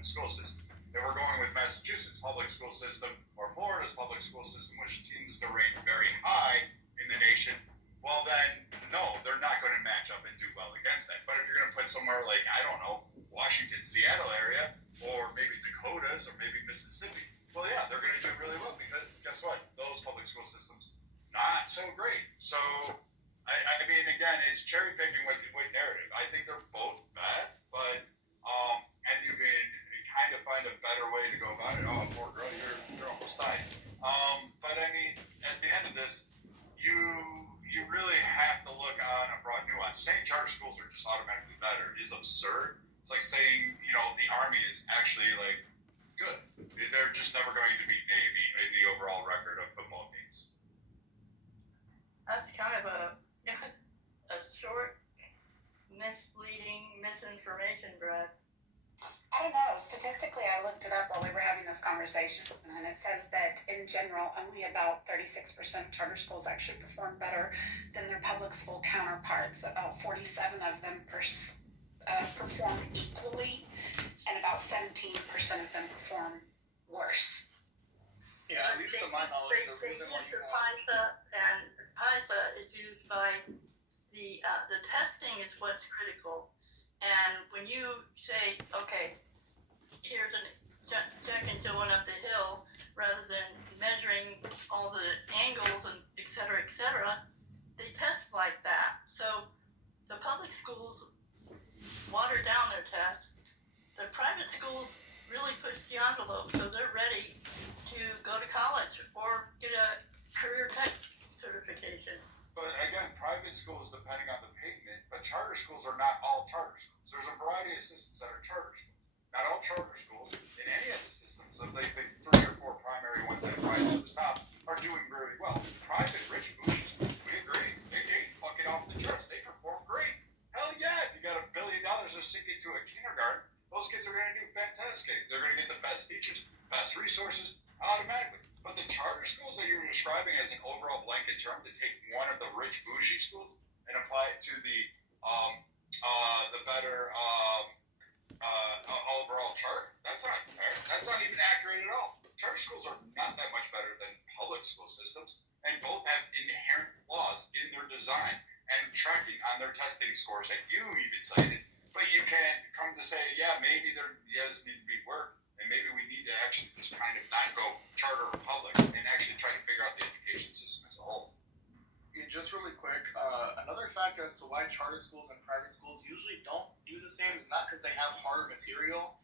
public school system. If we're going with Massachusetts public school system or Florida's public school system, which tends to rank very high in the nation, well then, no, they're not going to match up and do well against that. But if you're going to put somewhere like, I don't know, Washington, Seattle area, or maybe Dakotas, or maybe Mississippi, well, yeah, they're going to do really well because guess what? Those public school systems, not so great. So, I mean, again, it's cherry picking what narrative. I think they're both bad, but and you can kind of find a better way to go about it. Oh, poor girl, you're almost dying. But I mean, at the end of this, you really have to look on a broad nuance. Saying charter schools are just automatically better is absurd. It's like saying, the Army is actually like good. They're just never going to beat Navy in the overall record of football games. That's kind of a short, misleading misinformation, Brad. I don't know. Statistically, I looked it up while we were having this conversation, and it says that in general, only about 36% of charter schools actually perform better than their public school counterparts. About 47 of them perform equally, and about 17% of them perform worse. Yeah, at least to my knowledge, the reason why you have PISA, and PISA is used by the testing is what's critical. And when you say, okay, here's a check-in going up the hill, rather than measuring all the angles and et cetera, they test like that. So the public schools water down their tests. The private schools really push the envelope, so they're ready to go to college or get a career tech certification. But again, private schools, depending on the payment, but charter schools are not all charter schools. There's a variety of systems that are charter schools. Not all charter schools in any of the systems, of the 3 or 4 primary ones that rise to the top, are doing very well. Private, rich, bougie schools, we agree. They ain't fucking off the charts. They perform great. Hell yeah, if you got $1 billion to sink into a kindergarten, those kids are going to do fantastic. They're going to get the best teachers, best resources, automatically. But the charter schools that you were describing as an overall blanket term to take one of the rich bougie schools and apply it to the better overall chart, that's not fair. That's not even accurate at all. Charter schools are not that much better than public school systems, and both have inherent flaws in their design and tracking on their testing scores that you even cited. But you can't come to say, yeah, maybe there does need to be work, and maybe we need to actually just kind of not go charter or public and actually try to figure out the education system as a whole. just really quick, another factor as to why charter schools and private schools usually don't do the same is not because they have harder material,